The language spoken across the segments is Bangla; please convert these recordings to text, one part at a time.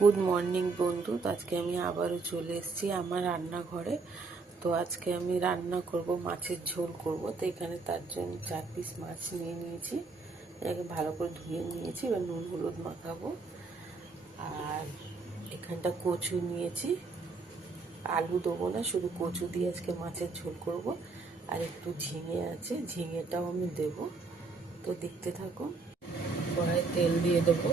গুড মর্নিং বন্ধু। তো আজকে আমি আবারও চলে এসেছি আমার রান্নাঘরে। তো আজকে আমি রান্না করব, মাছের ঝোল করব। তো এখানে তার জন্য 4 পিস মাছ নিয়ে নিয়েছি, এটাকে ভালো করে ধুয়ে নিয়েছি। এবার নুন হলুদ মাখাবো। আর এখানটা কচু নিয়েছি, আলু দেবো না, শুধু কচু দিয়ে আজকে মাছের ঝোল করব। আর একটু ঝিঙে আছে, ঝিঙেটাও আমি দেবো। তো দেখতে থাকো। কড়াই তেল দিয়ে দেবো।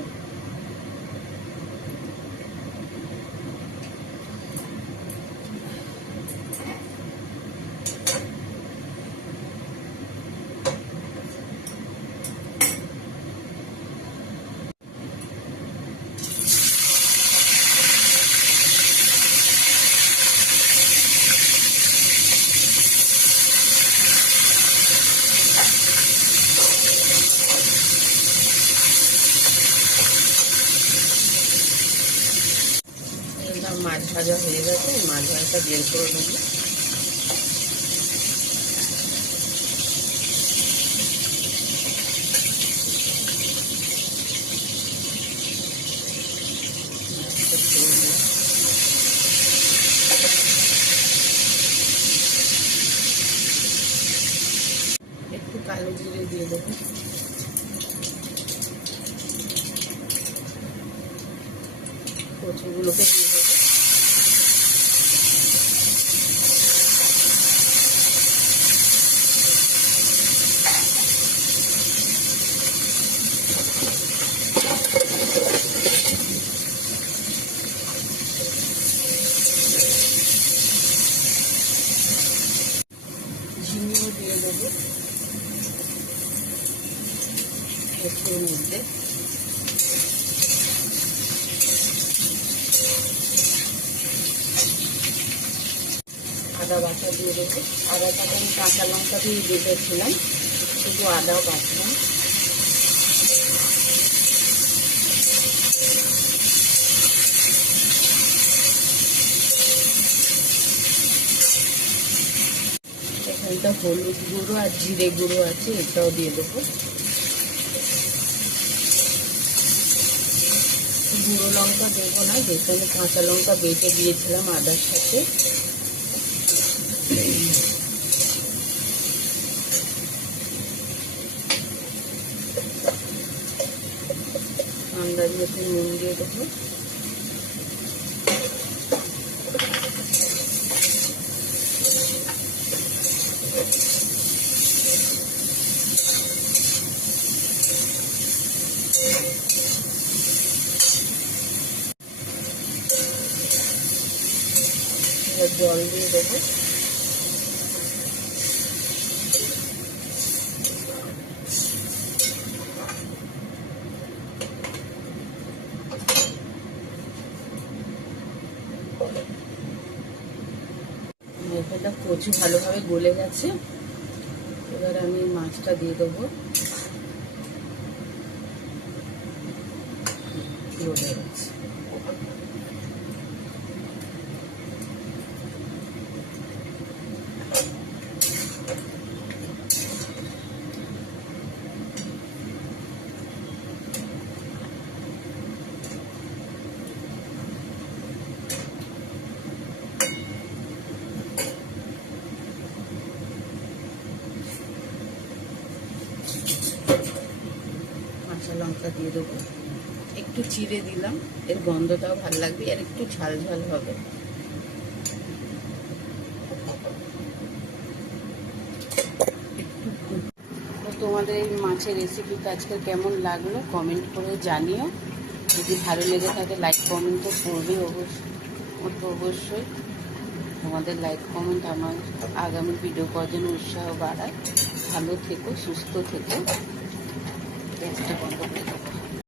মাছ ভাজা হয়ে গেছে, মাছ ভাজাটা বের করে নেবো। একটু কালো জিরে দিয়ে দেবো। কচুগুলোকে দিয়ে দেবো। ঝিঙেও দিয়ে দেবো কচুর মধ্যে। আদা বাটা দিয়ে দেবো। আদাটা আমি কাঁচা লঙ্কা দিয়ে বেঁধেছিলাম, শুধু আদাও বাটলাম। এখানটা হলুদ গুঁড়ো আর জিরে গুঁড়ো আছে, এটাও দিয়ে দেবো। গুঁড়ো লঙ্কা দেবো না, যেহেতু আমি কাঁচা লঙ্কা বেটে দিয়েছিলাম আদার সাথে। আন্দাজ মতো নুন দিয়ে দেবো। জল দিয়ে দেবো। এখানটা কচু ভালোভাবে গলে গেছে, এবার আমি মাছটা দিয়ে দেবো। গলে গেছে। কাঁচা লঙ্কা দিয়ে দেবো, একটু চিড়ে দিলাম, এর গন্ধটাও ভালো লাগবে, আর একটু ঝাল ঝাল হবে। তো তোমাদের এই মাছের রেসিপিটা আজকে কেমন লাগলো কমেন্ট করে জানিও। যদি ভালো লেগে থাকে লাইক কমেন্ট তো করবে অবশ্যই। তোমাদের লাইক কমেন্ট আমার আগামী ভিডিও করার জন্য উৎসাহ বাড়ায়। ভালো থেকো, সুস্থ থেকো। গ্যাসটা বন্ধ করে